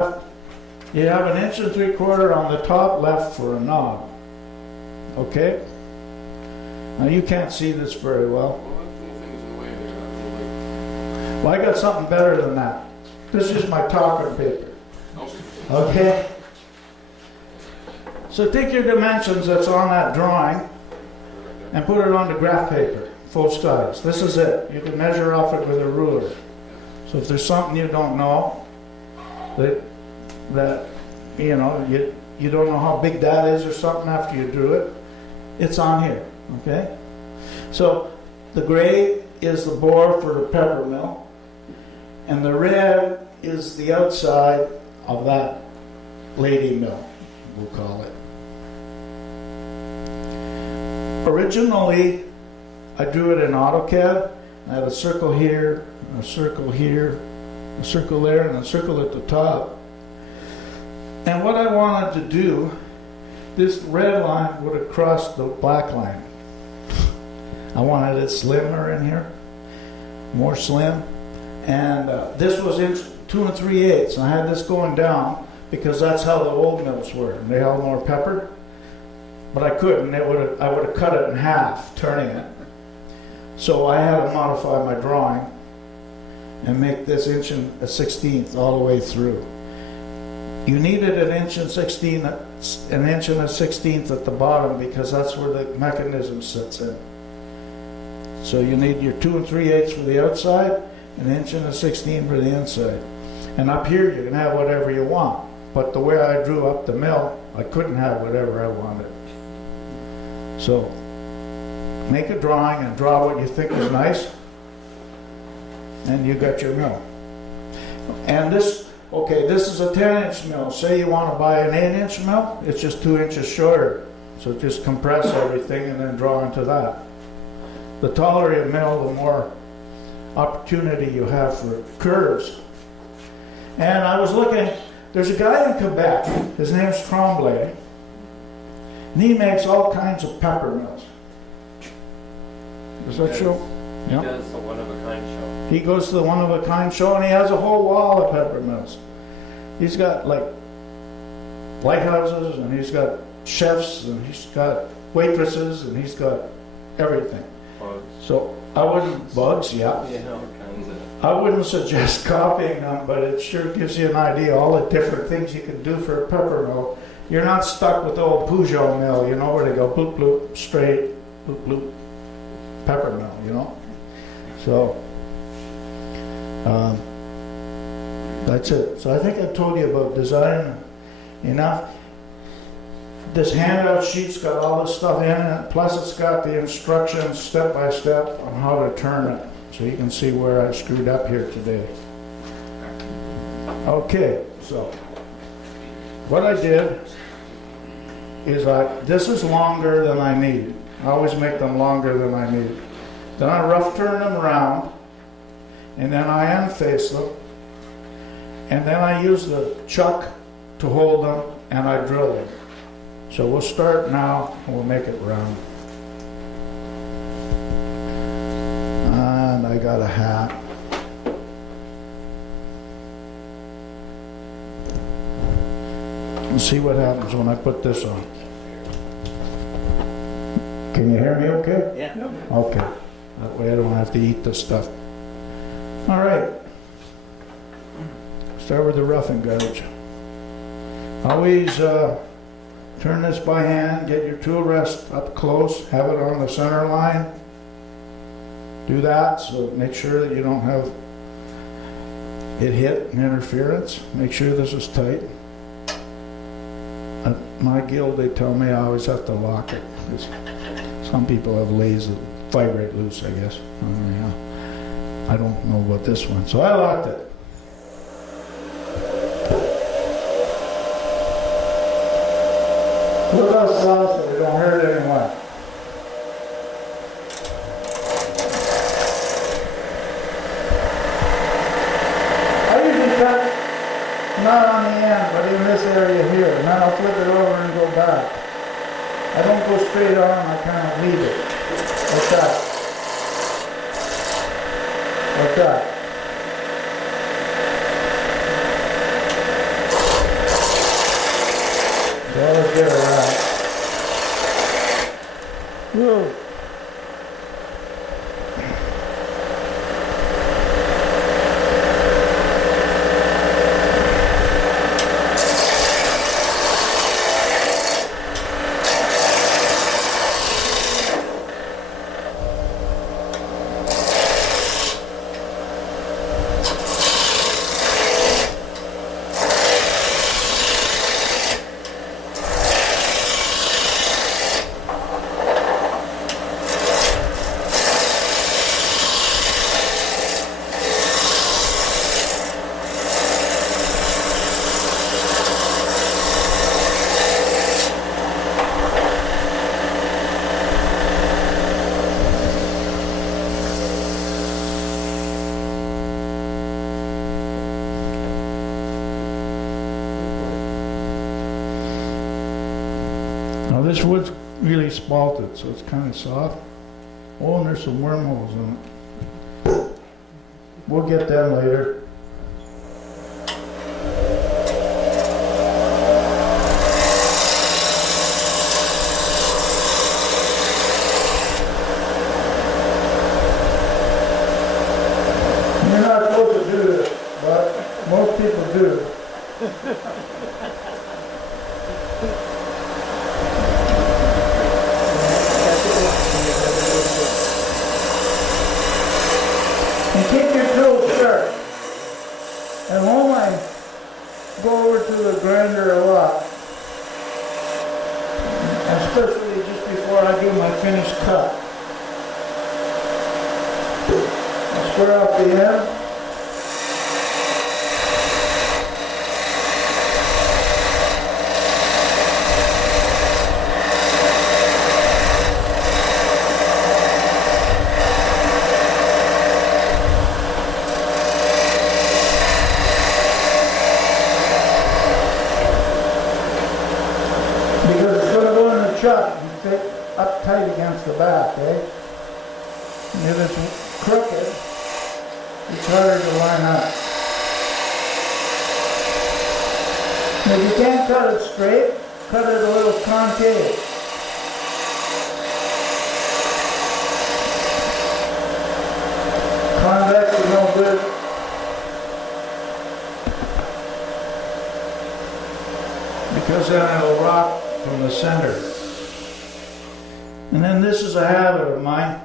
You have 1 3/4 on the top left for a knob. Okay? Now you can't see this very well. Well, I got something better than that. This is my talking paper. Okay? So take your dimensions that's on that drawing and put it on the graph paper, full size. This is it. You can measure off it with a ruler. So if there's something you don't know, that you know, you don't know how big that is or something after you drew it, it's on here, okay? So the gray is the bore for the Peppermill, and the red is the outside of that lady mill, we'll call it. Originally, I drew it in AutoCAD. I had a circle here, a circle here, a circle there, and a circle at the top. And what I wanted to do, this red line would have crossed the black line. I wanted it slimmer in here, more slim. And this was in 2 3/8. And I had this going down because that's how the old mills were. They held more pepper. But I couldn't. I would have cut it in half, turning it. So I had to modify my drawing and make this 1 1/16 all the way through. You needed 1 1/16, an 1 1/16 at the bottom because that's where the mechanism sits in. So you need your 2 3/8 for the outside, and 1 1/16 for the inside. And up here you can have whatever you want. But the way I drew up the mill, I couldn't have whatever I wanted. So make a drawing and draw what you think is nice, and you got your mill. And this, okay, this is a 10-inch mill. Say you want to buy an 8-inch mill, it's just 2 inches shorter. So just compress everything and then draw into that. The taller your mill, the more opportunity you have for curves. And I was looking, there's a guy in Quebec, his name's Tremblay, and he makes all kinds of pepper mills. Does that show? He does the one-of-a-kind show. He goes to the one-of-a-kind show, and he has a whole wall of pepper mills. He's got like lighthouses, and he's got chefs, and he's got waitresses, and he's got everything. Bugs. So I wouldn't, bugs, yeah. All kinds of. I wouldn't suggest copying them, but it sure gives you an idea all the different things you can do for a pepper mill. You're not stuck with the old Peugeot mill, you know, where they go bloop bloop, straight, bloop bloop, pepper mill, you know. So that's it. So I think I told you about design enough. This handout sheet's got all this stuff in it, plus it's got the instructions step by step on how to turn it. So you can see where I screwed up here today. Okay, so what I did is this is longer than I need. I always make them longer than I need. Then I rough turn them around, and then I unface them, and then I use the chuck to hold them, and I drill them. So we'll start now, and we'll make it round. And I got a hat. Let's see what happens when I put this on. Can you hear me okay? Yeah. Okay. That way I don't have to eat this stuff. All right. Start with the roughing gouge. Always turn this by hand, get your tool rest up close, have it on the center line. Do that, so make sure that you don't have it hit an interference. Make sure this is tight. At my guild, they tell me I always have to lock it, because some people have lathes that vibrate loose, I guess. I don't know about this one, so I locked it. Put those off so they don't hurt anyone. I usually cut not on the end, but in this area here, and then I'll flip it over and go back. I don't go straight on, I kind of leave it. Like that. Like that. forget that. Whoa. Now this wood's really spalted, so it's kind of soft. Oh, and there's some wormholes in it. We'll get them later. You're not supposed to do this, but most people do. And keep your tools sharp. At home I go over to the grinder a lot. Especially just before I do my finished cut. I square out the end. Chuck, you fit up tight against the back, eh? And if it's crooked, it's harder to line up. And if you can't cut it straight, cut it a little concave. Convex is no good. Because then it'll rock from the center. And then this is a habit of mine.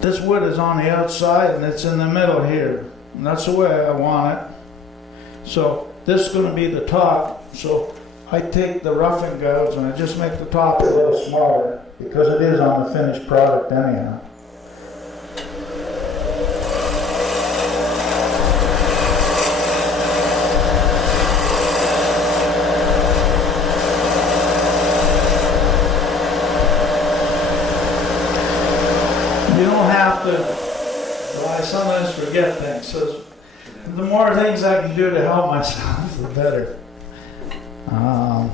This wood is on the outside and it's in the middle here. And that's the way I want it. So this is going to be the top. So I take the roughing gouge and I just make the top a little smaller because it is on the finished product anyhow. You don't have to, well, I sometimes forget things, so the more things I can do to help myself, the better. I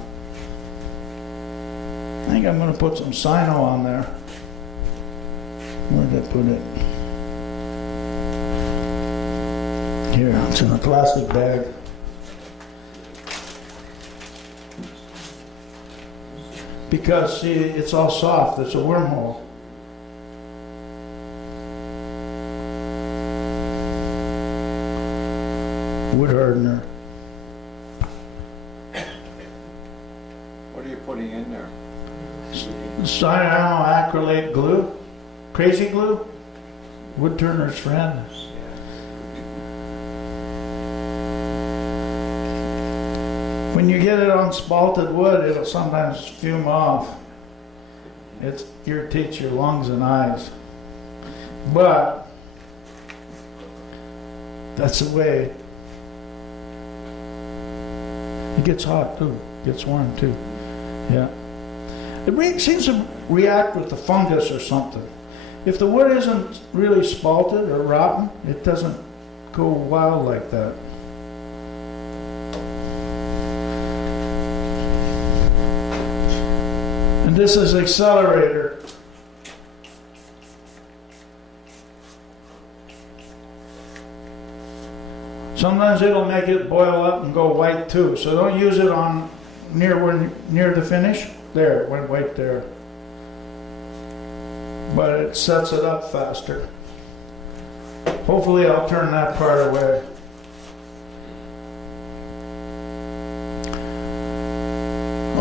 think I'm going to put some Sino on there. Where did I put it? Here, it's in a plastic bag. Because, see, it's all soft, it's a wormhole. Wood hardener. What are you putting in there? Cyano acrylate glue, crazy glue, wood turner's friend. When you get it on spalted wood, it'll sometimes fume off. It irritates your lungs and eyes. But that's the way. It gets hot too, gets warm too. Yeah. It seems to react with the fungus or something. If the wood isn't really spalted or rotten, it doesn't go wild like that. And this is accelerator. Sometimes it'll make it boil up and go white too. So don't use it on near the finish. There, it went white there. But it sets it up faster. Hopefully I'll turn that part away.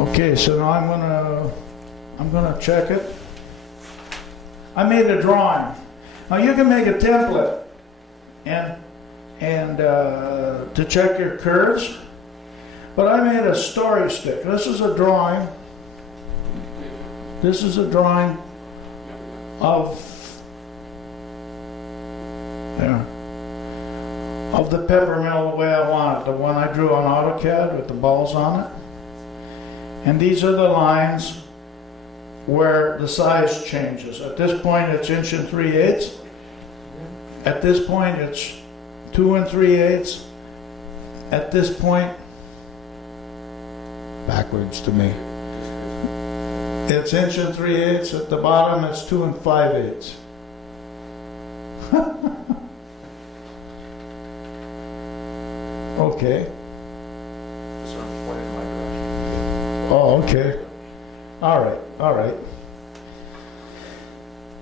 Okay, so now I'm gonna check it. I made a drawing. Now you can make a template and to check your curves, but I made a story stick. This is a drawing. This is a drawing of the Peppermill the way I want it, the one I drew on AutoCAD with the balls on it. And these are the lines where the size changes. At this point it's 1 3/8. At this point it's 2 3/8. At this point, backwards to me, it's 1 3/8. At the bottom it's 2 5/8. Okay. Oh, okay. All right.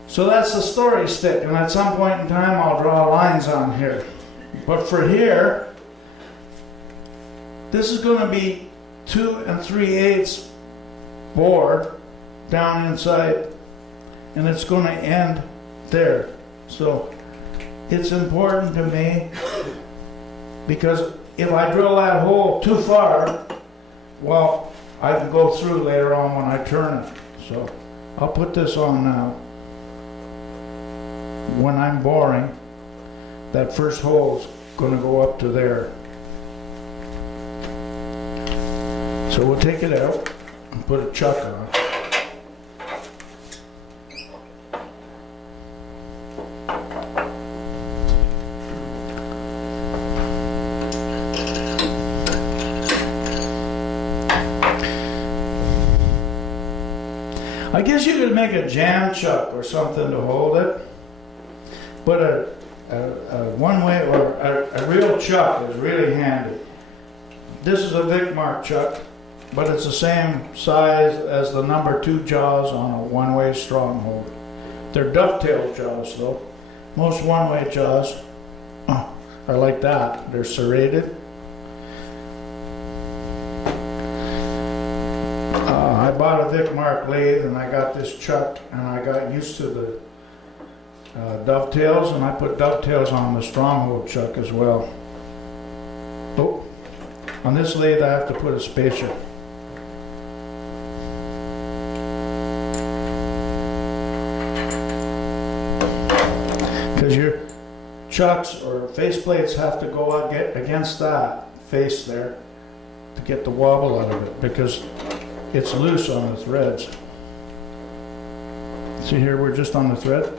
So that's the story stick, and at some point in time I'll draw lines on here. But for here, this is going to be 2 3/8 board down inside, and it's going to end there. So it's important to me, because if I drill that hole too far, well, I can go through later on when I turn it. So I'll put this on now. When I'm boring, that first hole's going to go up to there. So we'll take it out and put a chuck on. I guess you could make a jam chuck or something to hold it, but a one-way or a real chuck is really handy. This is a Vic Mark chuck, but it's the same size as the number 2 jaws on a one-way stronghold. They're dovetail jaws though. Most one-way jaws are like that. They're serrated. I bought a Vic Mark lathe and I got this chuck, and I got used to the dovetails, and I put dovetails on the stronghold chuck as well. Oh, on this lathe I have to put a spacer. Because your chucks or face plates have to go against that face there to get the wobble out of it, because it's loose on the threads. See here, we're just on the thread.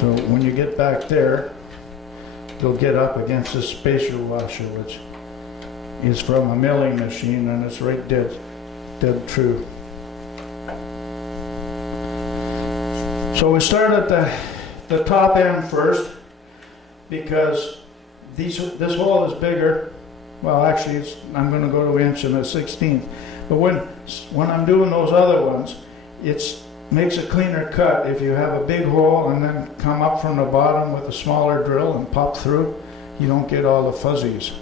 So when you get back there, they'll get up against this spacer washer, which is from a milling machine, and it's right dead true. So we start at the top end first, because this hole is bigger. Well, actually, I'm going to go to 1 1/16. But when I'm doing those other ones, it makes a cleaner cut if you have a big hole and then come up from the bottom with a smaller drill and pop through. You don't get all the fuzzies.